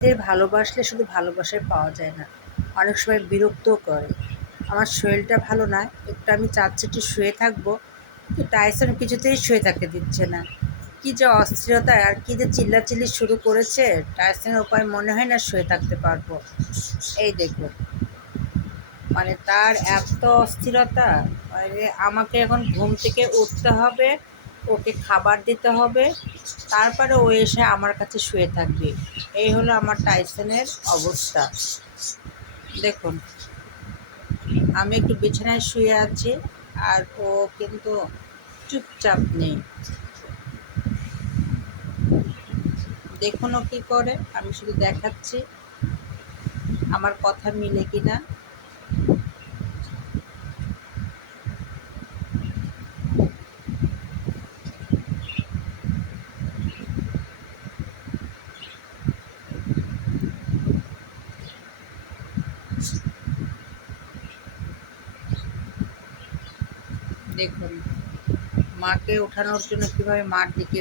এদের ভালোবাসলে শুধু ভালোবাসাই পাওয়া যায় না, অনেক সময় বিরক্তও করে। আমার শরীরটা ভালো না, একটু আমি চাচ্ছি একটু শুয়ে থাকবো, কিন্তু টাইসন কিছুতেই শুয়ে থাকতে দিচ্ছে না। কী যে অস্থিরতা আর কী যে চিল্লাচিল্লি শুরু করেছে, টাইসনের উপায় মনে হয় না শুয়ে থাকতে পারবো। এই দেখুন, মানে তার এত অস্থিরতা, মানে আমাকে এখন ঘুম থেকে উঠতে হবে, ওকে খাবার দিতে হবে, তারপরে ও এসে আমার কাছে শুয়ে থাকবে। এই হলো আমার টাইসনের অবস্থা। দেখুন, আমি একটু বিছানায় শুয়ে আছি, আর ও কিন্তু চুপচাপ নেই। দেখুন ও কী করে, আমি শুধু দেখাচ্ছি আমার কথা মিলে কিনা। দেখুন, মাকে ওঠানোর জন্য কীভাবে মার দিকে